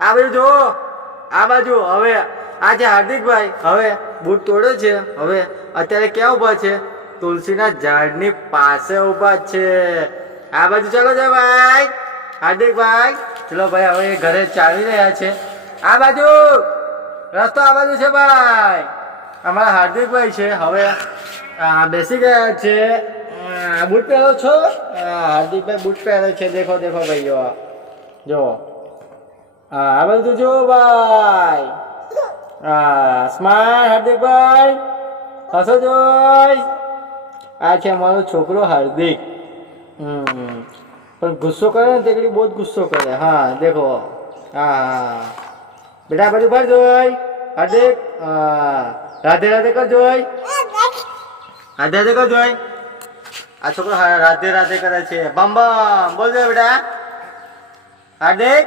આ બાજુ જો, આ બાજુ. હવે આ છે હાર્દિકભાઈ. હવે બૂટ તોડે છે. હવે અત્યારે ક્યાં ઊભા છે? તુલસીના ઝાડની પાસે ઊભા છે. આ બાજુ ચાલો છે ભાઈ હાર્દિકભાઈ. ચલો ભાઈ, હવે ઘરે ચાલી રહ્યા છે. આ બાજુ રસ્તો આ બાજુ છે ભાઈ. અમારા હાર્દિકભાઈ છે. હવે બેસી ગયા છે. બૂટ પહેરો છો? હાર્દિકભાઈ બૂટ પહેરે છે. દેખો દેખો ભાઈઓ, જો આ બધું જો ભાઈ. સ્માઈલ હાર્દિકભાઈ, હસો જોઈ. આ છે અમારો છોકરો હાર્દિક. પણ ગુસ્સો કરે ને તે બહુ જ ગુસ્સો કરે. હા દેખો. હા બેટા બધું ભર જોઈ હાર્દિક. રાધે રાધે કર જોઈ. રાધે રાધે કર જોઈ. આ છોકરો રાધે રાધે કરે છે. બમ બમ બોલ દે બેટા હાર્દિક.